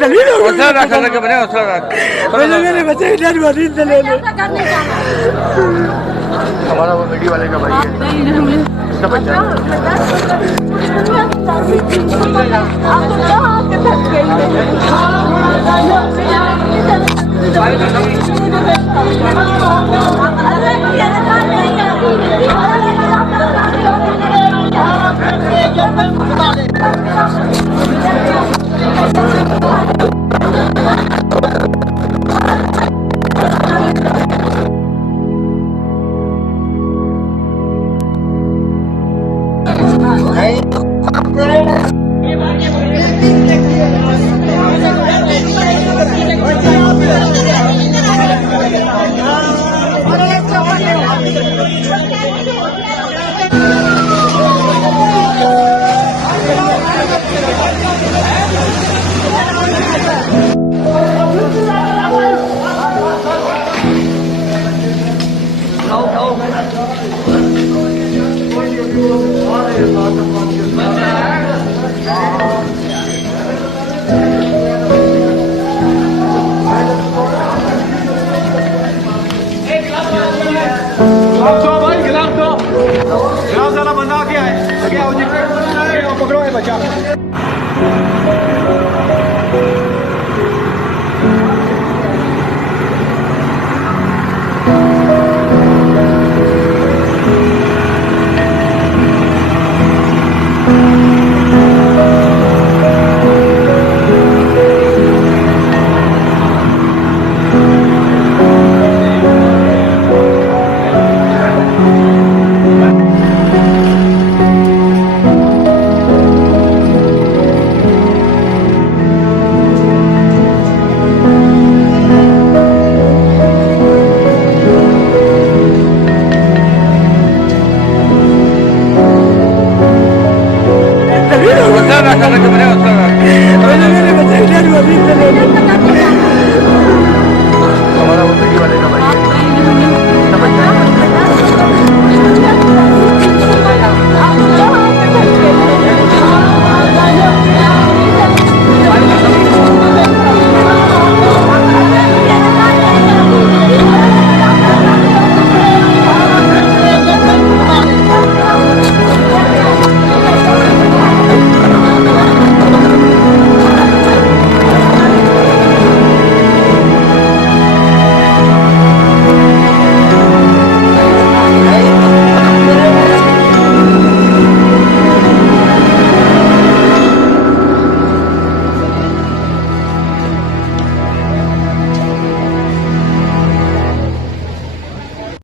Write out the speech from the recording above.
दलील हो हौसला रख के बने हौसला रख मेरे बच्चे डेड बॉडी दलील हमारा वो मीडिया वाले का भाई है इसका बच्चा गिलास वाला बंदा आगे आए, आगे आओ जी, पकड़ो ये बच्चा।